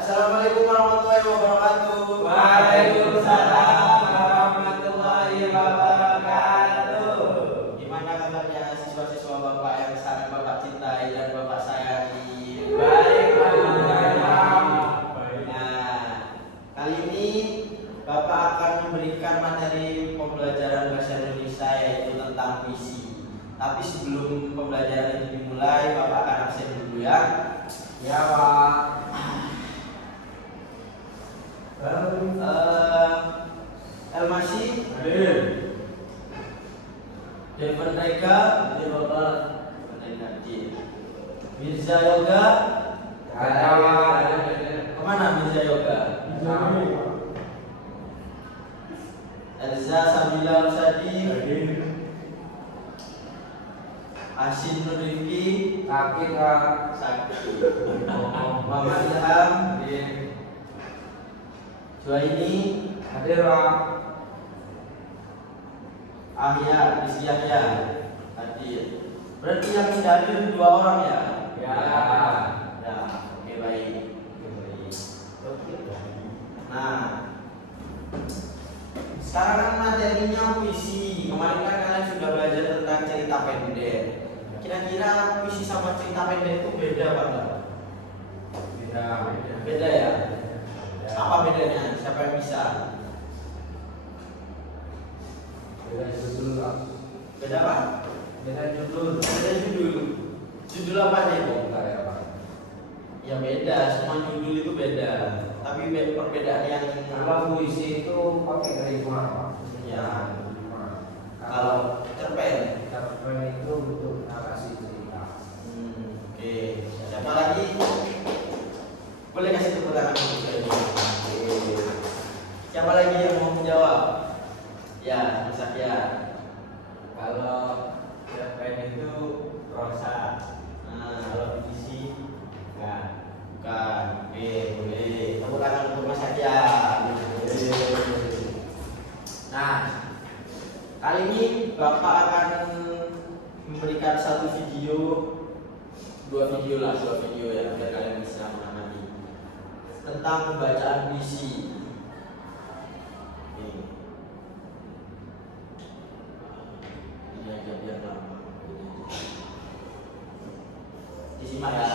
Assalamualaikum warahmatullahi wabarakatuh. Waalaikumsalam warahmatullahi wabarakatuh. Gimana kabarnya siswa-siswa Bapak yang sangat Bapak cintai dan Bapak sayangi? Baik, Pak. Nah, kali ini Bapak akan memberikan materi pembelajaran bahasa Indonesia yaitu tentang puisi. Tapi sebelum pembelajaran itu dimulai, Bapak akan absen dulu ya. Ya, Pak. Elmasi, Hadir. Devon Reka, Hadir, Bapak. Mirza Yoga, Ada, Pak. kemana Mirza Yoga? Elza Sabila Rusadi, Asin Nurifki, Sakit, Pak. Sakti, Muhammad Ilham, Juaini, Hadir, Pak. Ahya, Rizky Yahya, hadir. Berarti yang tidak hadir 2 orang ya? Ya. Ya, oke baik. Nah, sekarang kan materinya puisi. Kemarin kan kalian sudah belajar tentang cerita pendek. Kira-kira puisi sama cerita pendek itu beda apa enggak? Beda. Beda ya? Apa bedanya? Siapa yang bisa? Beda judul, Pak. Beda apa? Beda judul. Beda judul. Judul apa nih, Bang? Bentar ya, Pak. Ya beda, semua judul itu beda. Tapi perbedaan yang Kalau puisi itu pakai rima, Pak. ya, Rima. kalau cerpen. cerpen itu untuk narasi cerita. Oke. Siapa lagi? Boleh kasih tepuk tangan dulu. Oke. Siapa lagi yang mau menjawab? Ya, Mas Akya. Kalau cerpen itu prosa, Nah, kalau puisi enggak. bukan. Oke, boleh. Tepuk tangan untuk Mas Akya. Nah, kali ini Bapak akan memberikan satu video, 2 video ya, biar kalian bisa mengamati tentang pembacaan puisi. Oke. Ini aja biar gampang. Disimak ya.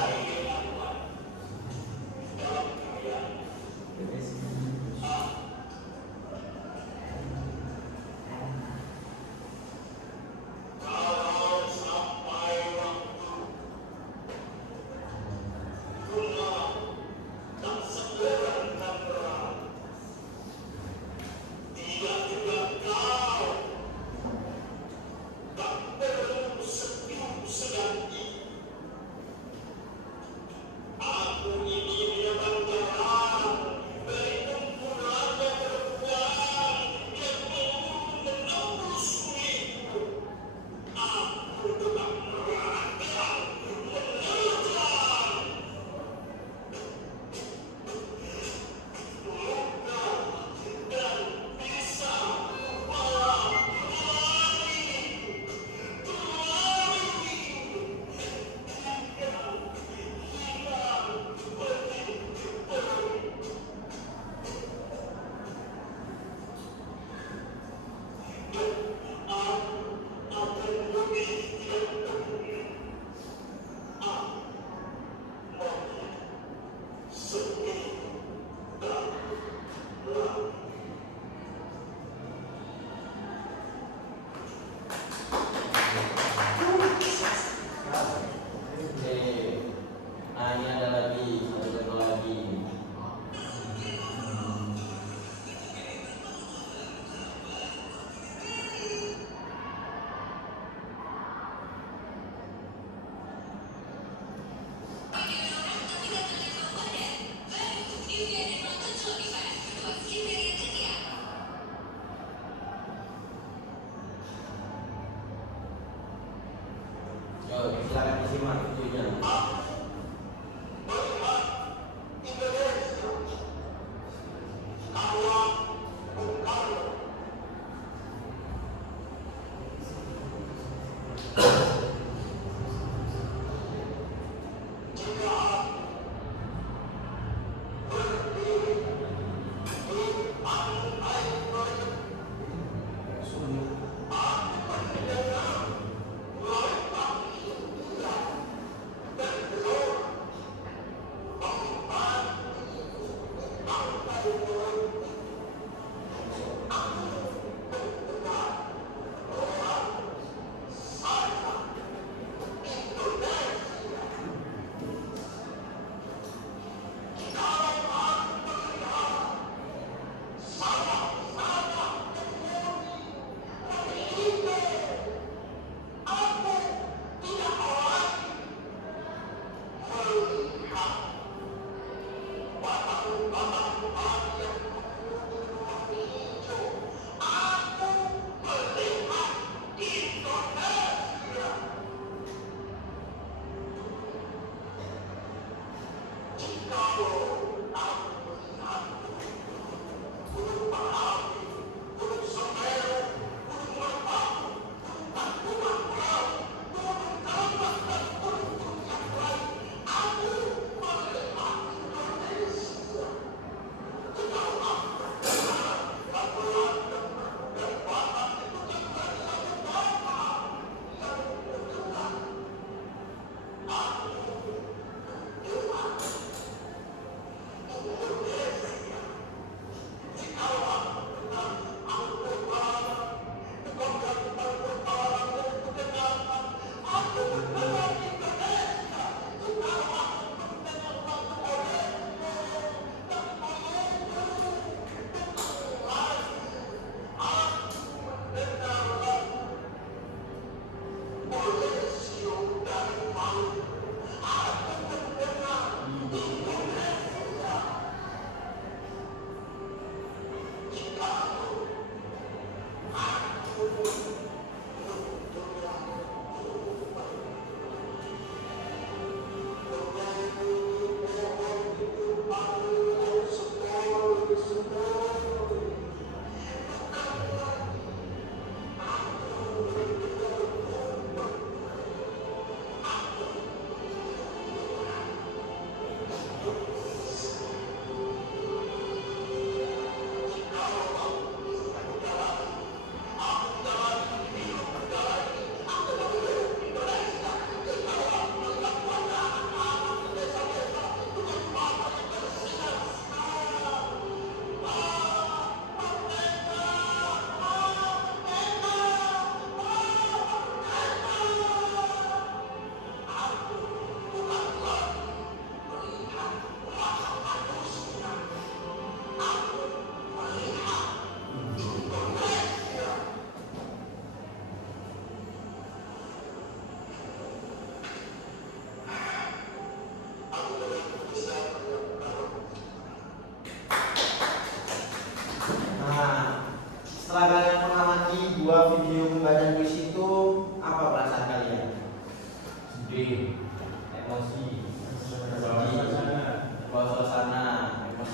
Nah, ini ada lagi satu contoh lagi. Yo, silakan disimak videonya.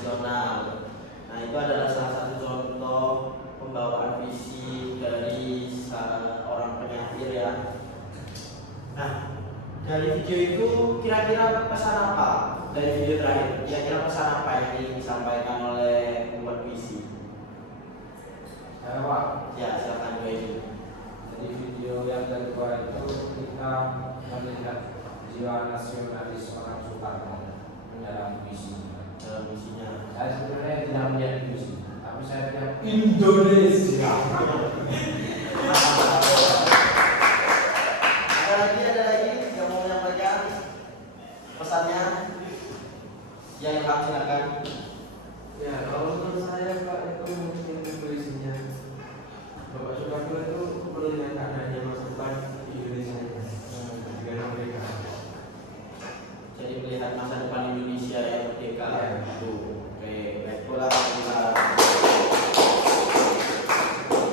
nasional. Nah, itu adalah salah satu contoh pembawaan visi dari seorang penyair ya. Nah, dari video itu kira-kira pesan apa dari video terakhir? Kira-kira pesan apa yang ingin disampaikan oleh pembuat visi? Saya Pak, Ya, silakan Bu Edi. jadi video yang kedua itu kita melihat jiwa nasionalis orang Soekarno dalam visi. Dalam visinya. Saya sebenarnya tidak melihat visi, tapi saya lihat Indonesia. Ada lagi yang mau menyampaikan pesannya? Yang kami silakan. Ya, kalau menurut saya Pak itu mungkin polisinya Bapak Soekarno itu melihat adanya masa depan di Indonesia dengan mereka. Jadi melihat masa depan Indonesia yang merdeka. Ya. Oke, baik pula kita.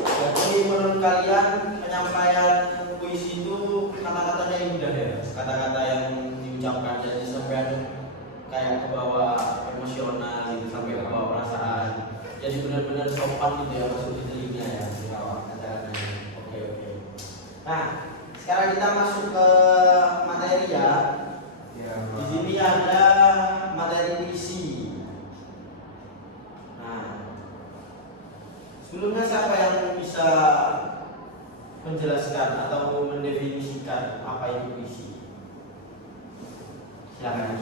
Jadi menurut kalian penyampaian puisi itu kata-katanya indah ya, kata-kata yang diucapkan jadi sampai kayak ke bawah emosional gitu, sampai ke bawah perasaan. Jadi benar-benar sopan gitu ya masuk di telinga ya, kata-katanya. Oke. Nah, sekarang kita masuk ke materi ya. Di sini ada materi puisi. Nah, sebelumnya siapa yang bisa menjelaskan atau mendefinisikan apa itu puisi? Silakan.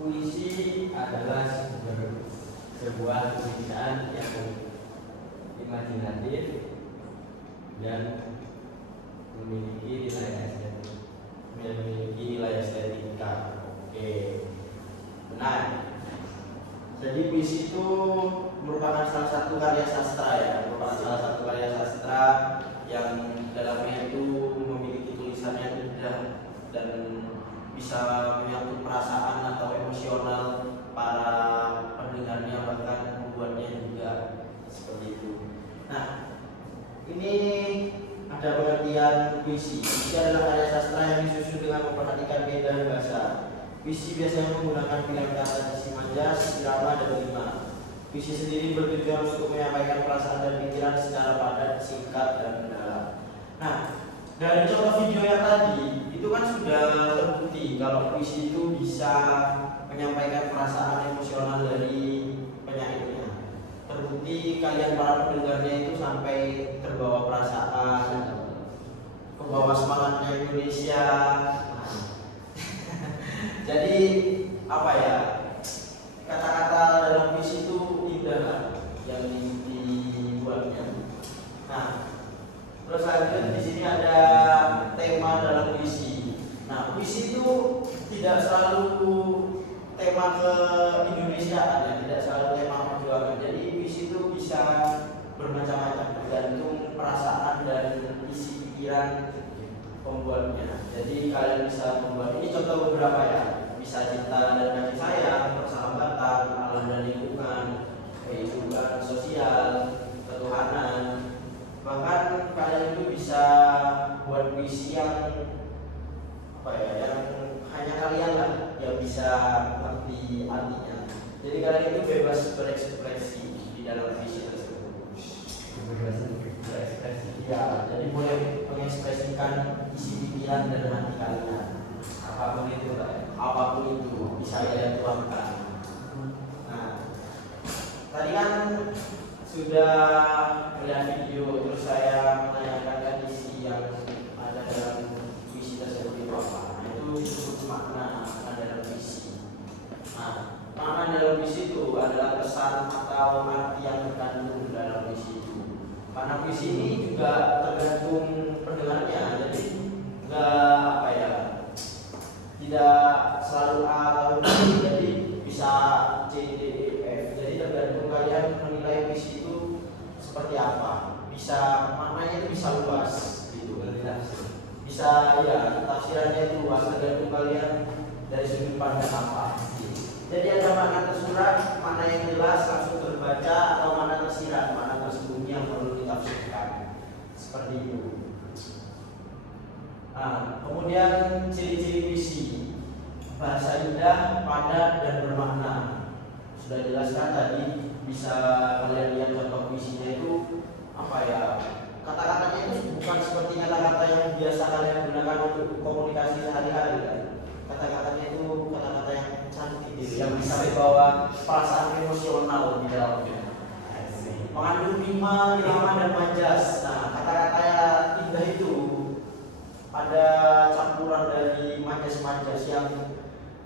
Puisi adalah sebuah tulisan yang imajinatif dan memiliki nilai estetika. Oke, benar. Jadi puisi itu merupakan salah satu karya sastra ya, merupakan salah satu karya sastra yang dalamnya itu memiliki tulisan yang indah dan bisa menyangkut perasaan atau emosional para pendengarnya, bahkan membuatnya juga seperti itu. Nah, ini ada pengertian puisi. Puisi adalah karya sastra yang disusun dengan memperhatikan beda dan bahasa. Puisi biasanya menggunakan pilihan kata isi majas, irama, dan rima. Puisi sendiri bertujuan untuk menyampaikan perasaan dan pikiran secara padat, singkat, dan mendalam. Nah, dari contoh video yang tadi itu kan sudah terbukti kalau puisi itu bisa menyampaikan perasaan emosional dari penyairnya. Terbukti kalian para pendengarnya itu sampai terbawa perasaan, kebawa semangatnya Indonesia. Jadi apa ya, kata-kata dalam puisi itu indah kan yang dibuatnya. Nah, terus lanjut di sini ada tema dalam puisi. Nah, puisi itu tidak selalu tema ke Indonesia ya, tidak selalu tema perjuangan. Jadi puisi itu bisa bermacam-macam tergantung perasaan dan isi pikiran pembuatnya. Jadi kalian bisa membuat, ini contoh beberapa ya, bisa cinta dan kasih sayang, persahabatan, alam dan lingkungan, kehidupan sosial, ketuhanan. Bahkan kalian itu bisa buat puisi yang apa ya, yang hanya kalian lah yang bisa ngerti artinya. Jadi kalian itu bebas berekspresi di dalam puisi tersebut. Berekspresi ya, jadi boleh mengekspresikan isi pikiran dan hati kalian. Apapun itu, apapun itu bisa kalian tuangkan. Nah, tadi kan sudah melihat video, terus saya menanyakan isi yang ada dalam puisi tersebut itu apa. Nah, itu disebut makna dalam puisi. Nah, makna dalam puisi itu adalah pesan atau arti yang terkandung dalam puisi itu. Karena puisi ini juga tergantung pendengarnya, jadi enggak apa ya, tidak selalu A atau B, jadi bisa C, D, E, F. Jadi tergantung kalian menilai puisi itu seperti apa. Bisa maknanya itu bisa luas gitu. Bisa ya, tafsirannya itu luas, tergantung kalian dari sudut pandang apa. Jadi ada makna tersurat, makna yang jelas langsung terbaca, atau makna tersirat, makna tersembunyi yang perlu ditafsirkan. Seperti itu. Nah, kemudian ciri-ciri puisi: bahasa indah, padat, dan bermakna. sudah jelaskan tadi, bisa kalian lihat contoh puisinya itu apa ya, kata-katanya itu bukan seperti kata-kata yang biasa kalian gunakan untuk komunikasi sehari-hari kan. Kata-katanya itu kata-kata yang cantik gitu, yang bisa membawa perasaan emosional di dalamnya, mengandung rima, irama dan majas. Nah, kata-kata indah itu ada campuran dari majas-majas yang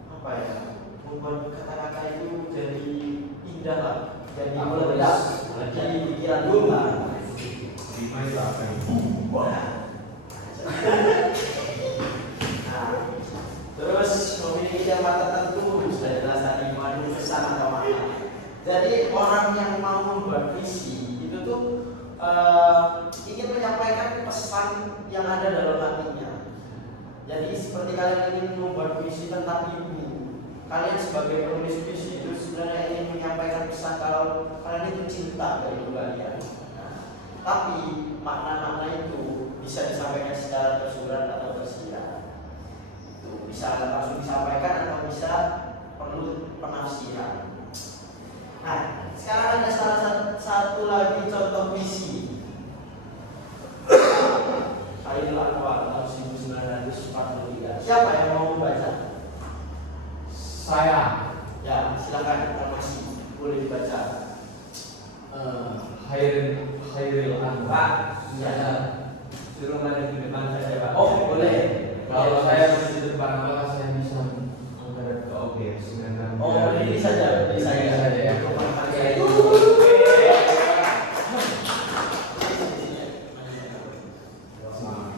apa ya, membuat kata-kata itu jadi indah lah, jadi meledak di pikiran kita. Rima itu apa ini? Nah, terus memiliki tema tertentu, sudah jelas tadi mengandung pesan atau makna. Jadi orang yang mau membuat visi itu tuh ingin menyampaikan pesan yang ada dalam hatinya. Jadi seperti kalian ingin membuat visi tentang ibu, kalian sebagai penulis visi itu sebenarnya ingin menyampaikan pesan kalau kalian itu cinta ke ibu kalian. Nah, tapi makna-makna itu bisa disampaikan secara tersurat atau tersirat. Itu bisa langsung disampaikan atau bisa perlu penafsiran. Nah, sekarang ada salah satu lagi contoh puisi. Khairil Anwar tahun 1943. Siapa yang mau membaca? Saya. Ya, silakan informasi boleh dibaca. Khairil Anwar. Ya. Suruh maju di depan saja Pak. Oh, boleh. Kalau Ya, saya masih di depan, apakah saya bisa menghadap ke objek dengan oh, berdiri saja, berdiri saja. ya.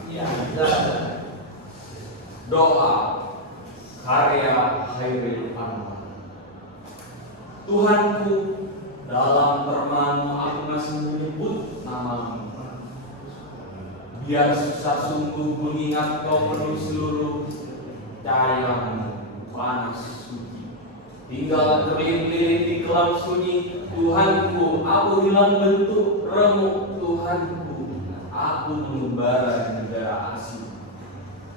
Ya, silakan. Doa karya Khairil Anwar. Tuhanku, dalam firman-Mu aku masih menyebut nama-Mu. Biar susah sungguh mengingat Kau penuh seluruh cahayamu panas suci. Tinggal terlilit di kelam sunyi. Tuhanku, aku hilang bentuk remuk. Tuhanku, aku mengembara di negara asing.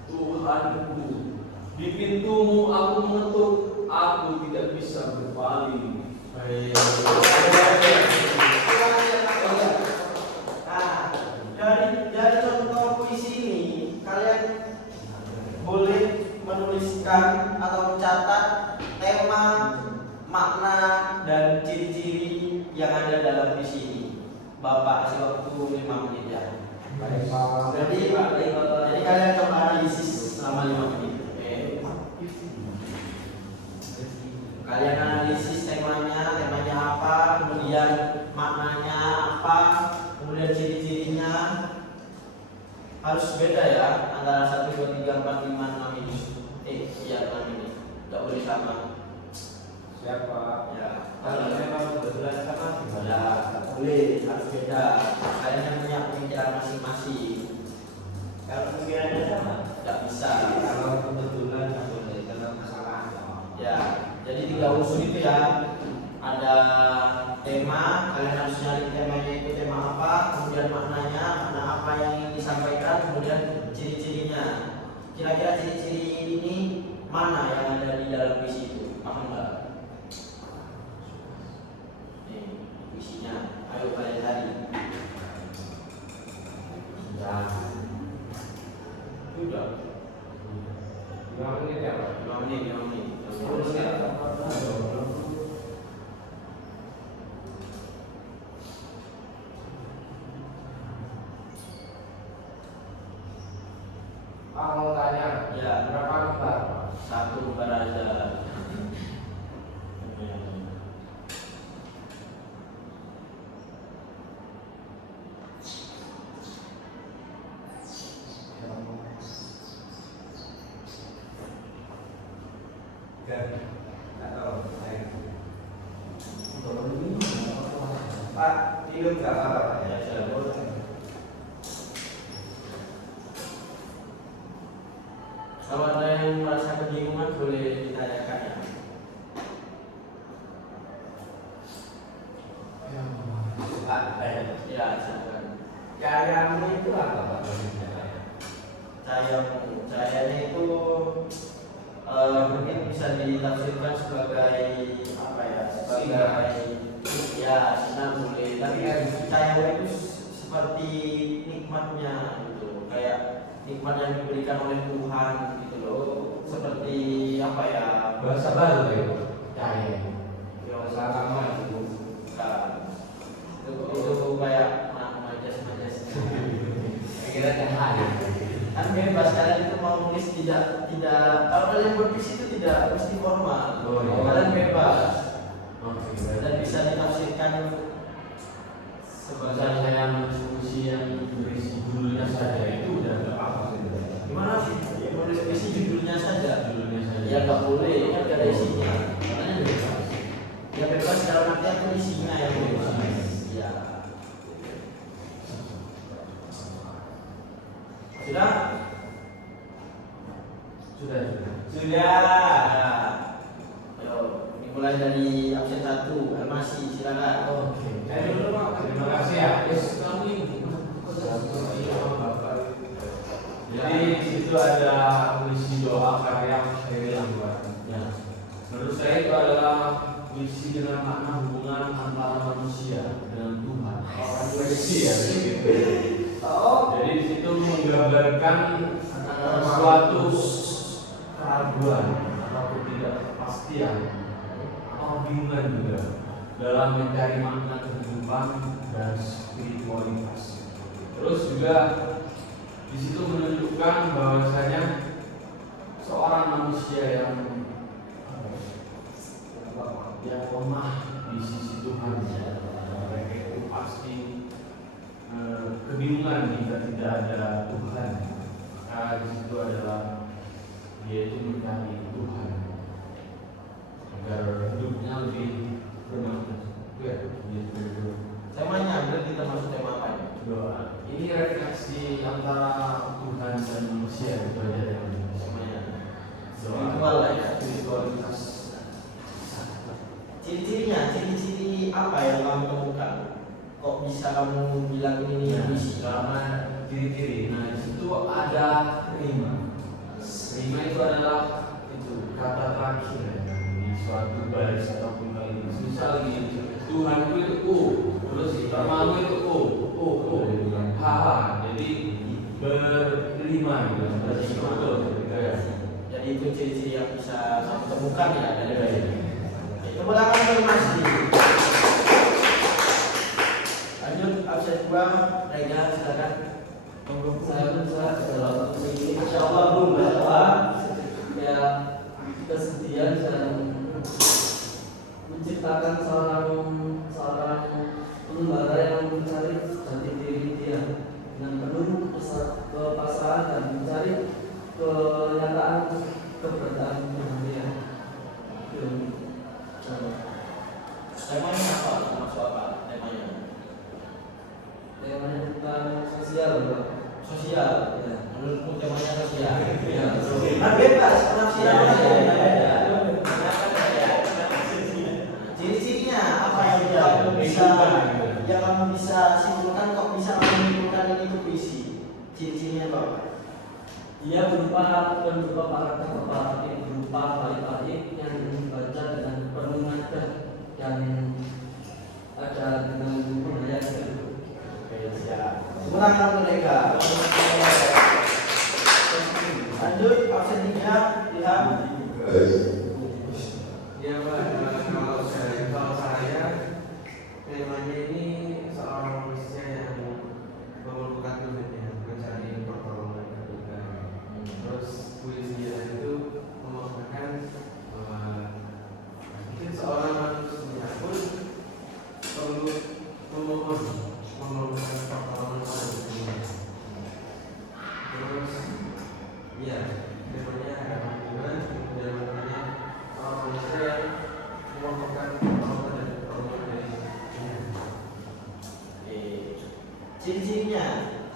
Tuhanku, di pintu-Mu aku mengetuk. Aku tidak bisa berpaling. Nah, dari contoh puisi ini kalian boleh menuliskan atau mencatat tema, makna dan ciri-ciri yang ada dalam puisi ini. Bapak kasih waktu 5 menit ya. Baik, Pak. Jadi kalian coba analisis selama 5 menit. Oke. Kalian analisis temanya apa, kemudian maknanya apa, kemudian ciri-cirinya. Harus beda ya, antara 1, 2, 3, 4, 5, 6 ini. Iya 6 ini. Tidak boleh sama. Siapa? Ya. Kalau memang kebetulan sama Ya, tidak boleh, harus beda. Kalian yang punya pemikiran masing-masing. kalau pemikirannya sama Tidak bisa. kalau kebetulan nggak boleh karena masalah Ya, jadi 3 unsur itu ya. Ada tema, kalian harus nyari temanya itu tema apa, kemudian maknanya, makna apa yang ingin disampaikan, kemudian ciri-cirinya. Kira-kira ciri-ciri ini mana yang ada di dalam puisi itu? Paham nggak? Nih, puisinya. Ayo kalian cari. Sudah. 5 menit ya, Pak? 5 menit, 5 menit. Pak mau tanya, Ya. berapa lembar, Pak? 1 lembar aja. Pak, minum nggak apa-apa Ya, sudah boleh. Kalau ada yang merasa kebingungan boleh ditanyakan ya. Pak, Ya, silakan. cahayamu itu apa Pak? Cahayanya itu mungkin bisa ditafsirkan sebagai apa ya? Sebagai ya senang boleh, tapi saya itu seperti nikmatnya gitu, kayak nikmat yang diberikan oleh Tuhan gitu loh, seperti apa ya, bahasa baru ya, cahaya. ya Bahasa agama itu. bukan. Itu kayak majas. Kira cahaya. Kan bebas, kalian itu mau nulis tidak kalau kalian berpuisi itu tidak mesti formal. Oh, iya. Kalian bebas Oke, dan bisa ditafsirkan Bahasa saya menulis puisi yang berisi judulnya saja itu udah nggak apa sih? gimana sih? Ya, menulis puisi judulnya saja. Judulnya saja. Ya nggak boleh, kan nggak ada isinya. Makanya bebas. Ya bebas dalam artian itu isinya yang bebas. Ya. Sudah? Sudah. Sudah. Ayo, dimulai dari absen 1. Masih silakan. Oke. Dulu Pak. Terima kasih ya. Kami. Jadi di situ ada puisi doa karya Heri Anwar. Ya. Menurut saya itu adalah puisi dengan makna hubungan antara manusia dengan Tuhan. Puisi ya. Jadi di situ menggambarkan suatu keraguan atau ketidakpastian atau bingungan juga dalam mencari makna kehidupan dan spiritualitas. Terus juga di situ menunjukkan bahwasanya seorang manusia yang lemah di sisi Tuhan, mereka itu pasti kebingungan jika tidak ada Tuhan. Maka di situ adalah dia itu mencari Tuhan agar hidupnya lebih bermakna. Temanya berarti termasuk tema apa ya? Doa. Ini refleksi antara Tuhan dan manusia itu aja yang Temanya doa. spiritual lah ya. Spiritualitas. Ciri-ciri apa yang kamu temukan? Kok bisa kamu bilang ini puisi? Selama ciri-ciri. Nah, di situ ada rima. Rima itu adalah itu kata terakhir ya, di suatu baris ataupun kalimat. Misal gini, Tuhanku itu terus termalu itu ha. Jadi berlima gitu. Betul. Jadi itu ciri-ciri yang bisa kamu temukan ya dari bayi. Tepuk tangan untuk Mas Di. Lanjut absen 2, Rega silakan. Saya dalam ini Masya Allah belum bahwa ya kesedihan dan menciptakan seorang pengembara yang mencari jati diri dia dengan penuh kepasrahan dan mencari kenyataan keberadaan Tuhan dia. temanya apa? Maksud apa temanya? Temanya tentang sosial, Pak. Sosial. Ya. Menurutmu temanya sosial? Ya. Kan bebas penafsiran aja. Ciri-cirinya apa yang kamu bisa simpulkan, kok bisa kamu menyimpulkan ini itu puisi? Ciri-cirinya apa? Dia berupa paragraf berupa bait-bait yang dibaca dengan penuh nada dan ada dengan penghayat. Oke, siap. Kurang untuk mereka. Lanjut absen 3, Ilham. Ya Pak, kalau saya temanya ini seorang manusia yang mengeluhkan Tuhan ya, mencari pertolongan dari Tuhan. Terus puisinya itu mengatakan bahwa mungkin seorang manusia pun perlu memohon pertolongan pada Tuhan. Terus ya temanya adalah Tuhan dan maknanya seorang manusia yang memohonkan pertolongan dan pertolongan dari Tuhan. Ciri-cirinya,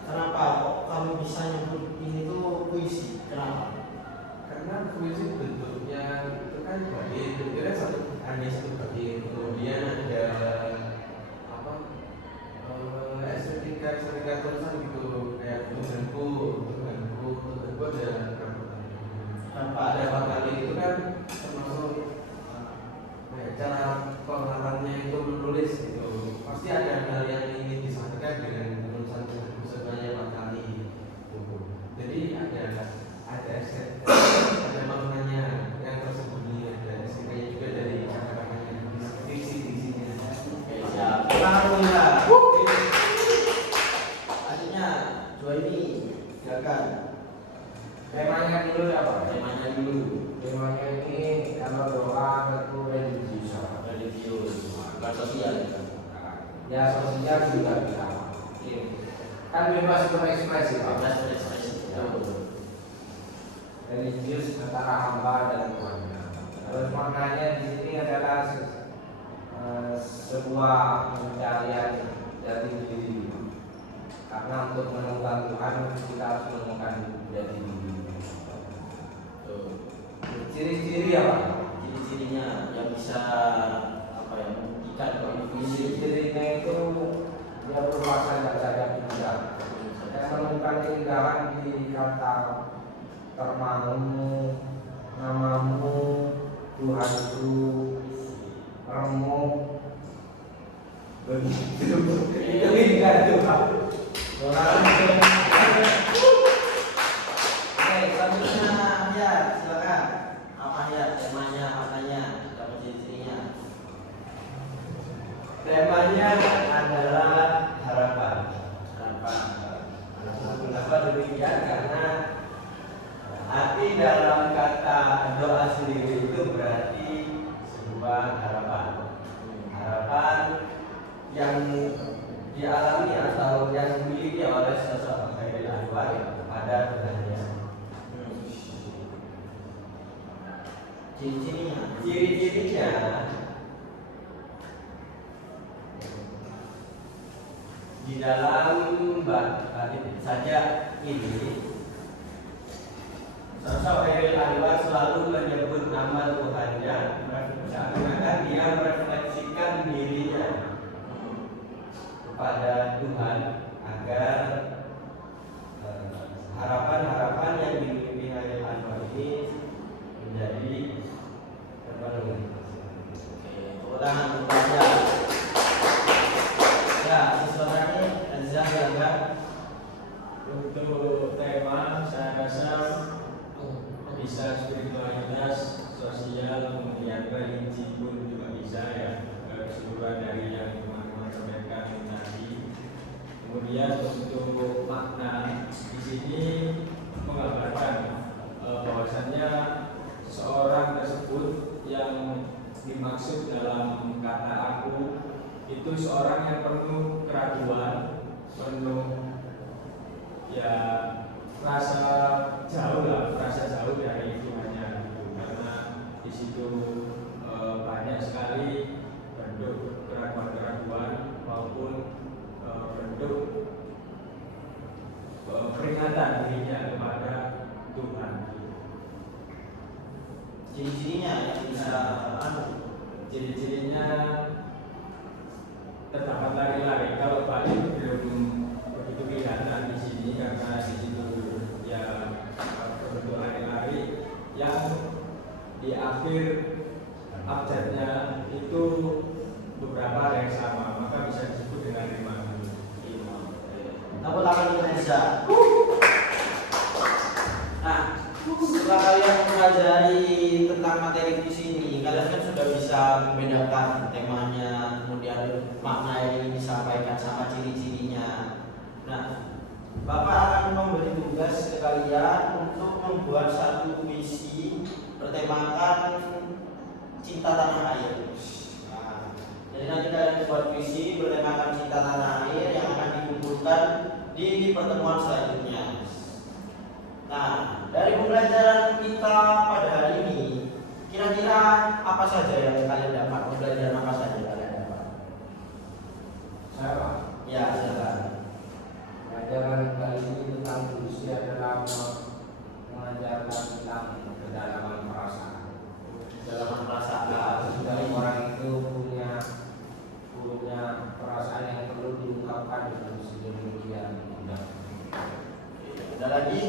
kenapa kok kamu bisa nyebut ini tuh puisi? Kenapa? Karena puisi bentuknya itu kan bait, bentuknya ada satu bait, kemudian ada apa estetika tulisan gitu, kayak Tuhanku ada Kenapa ada ada kali itu kan termasuk apa ya, cara pengarangnya itu menulis gitu, pasti ada hal yang ingin disampaikan dengan penulisan tersebut sebanyak 4 kali gitu. Jadi ada esensi, ada maknanya yang tersembunyi, ada esensinya juga dari kata-katanya, diksi-diksinya. Oke, siap. Alhamdulillah. Akhirnya dua ini silakan. Temanya dulu ya Pak. Temanya dulu. Temanya ini kalau doa itu religius. Religius, bukan sosial. Ya sosial juga bisa. Kan bebas berekspresi Pak. Bebas berekspresi. Religius antara hamba dan Tuhan. Terus maknanya di sini adalah sebuah pencarian jati diri. Karena untuk menemukan Tuhan kita harus menemukan jati diri. Ciri-ciri apa? Ciri-cirinya yang bisa apa ya, membuktikan kalau ini Ciri-cirinya itu dia berkuasa dan saja pindah. Saya menemukan keindahan di kata termamu, namamu, Tuhanku, remuk, begitu. Itu indah Tuhan. Oke, selanjutnya ya silakan. Apa ya temanya, maknanya, dapat ciri-cirinya. Temanya adalah harapan. Harapan. Kenapa demikian? Karena arti dalam kata doa sendiri itu berarti sebuah harapan. Harapan yang dialami atau yang dimiliki oleh seseorang pada Tuhannya. Ciri-cirinya. Ciri-cirinya di dalam bait saja ini, sosok Khairil Anwar selalu menyebut nama Tuhannya, seakan-akan dia merefleksikan dirinya kepada Tuhan agar harapan-harapan yang dimiliki Khairil Anwar ini menjadi terpenuhi. Tepuk tangan untuk Anda. Ya, siswa tadi Azza silakan. Untuk tema saya rasa bisa spiritualitas, sosial, kemudian religi pun juga bisa ya, keseluruhan dari yang teman-teman sampaikan tadi. Kemudian untuk makna di sini menggambarkan bahwasannya seorang tersebut yang dimaksud dalam kata aku itu seorang yang penuh keraguan, penuh ya rasa jauh dari Tuhannya gitu. Karena di situ banyak sekali bentuk keraguan-keraguan maupun bentuk peringatan dirinya kepada Tuhan. Ciri-cirinya yang bisa Ciri-cirinya terdapat lari-lari. Kalau balik belum begitu kelihatan di sini karena di situ ya bentuk lari-lari yang di akhir abjadnya itu beberapa ada yang sama, maka bisa disebut dengan lima. Tepuk tangan untuk Azza. Nah, setelah kalian mempelajari tentang materi di sini, kalian kan sudah bisa membedakan temanya, kemudian makna yang disampaikan sama ciri-cirinya. Nah, Bapak akan memberi tugas ke kalian untuk membuat satu puisi bertemakan cinta tanah air. Nah, jadi nanti kalian buat puisi bertemakan cinta tanah air yang akan dikumpulkan di pertemuan selanjutnya. Nah, dari pembelajaran kita pada hari ini, kira-kira apa saja yang kalian dapat? Pembelajaran apa saja kalian dapat? Saya Pak. Ya, silakan. Pelajaran kali ini tentang puisi adalah mengajarkan tentang kedalaman perasaan. Dalam perasaan. Setiap orang itu punya perasaan yang perlu diungkapkan dengan sedemikian indah. Ada lagi?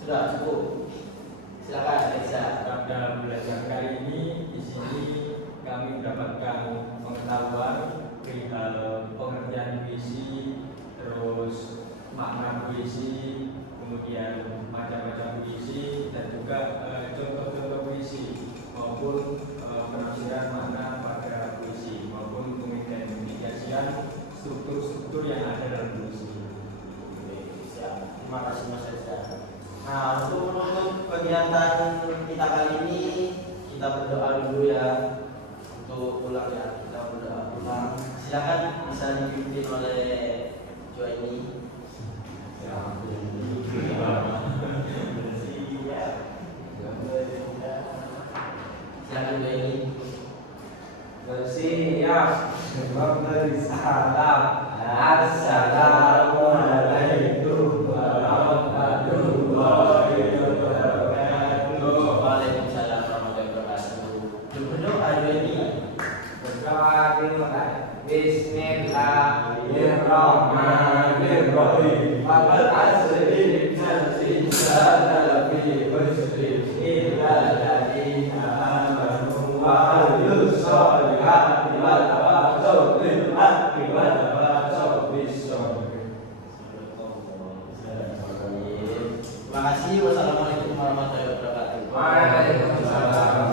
Sudah cukup. Silakan, Reza. Dalam puisi, kemudian macam-macam puisi, dan juga contoh-contoh puisi maupun penafsiran makna pada puisi maupun pengidentifikasian struktur-struktur yang ada dalam puisi. Oke, siap. Terima kasih Mas Reza. Nah, untuk menutup kegiatan kita kali ini, kita berdoa dulu ya untuk pulang ya. Kita berdoa pulang. Silakan bisa dipimpin oleh Joini. Silakan Joini. Bersiap, memberi salam. Assalamualaikum warahmatullahi wabarakatuh. Waalaikumsalam warahmatullahi wabarakatuh. Berdoa Joini. Berdoa dimulai. Bismillahirrahmanirrahim. Wal asri innal insana lafi khusr illa alladziina amanu wa amilus sholihati wa tawassaw bil haqqi wa tawassaw bis sabr. Terima kasih. Wassalamualaikum warahmatullahi wabarakatuh. Waalaikumsalam.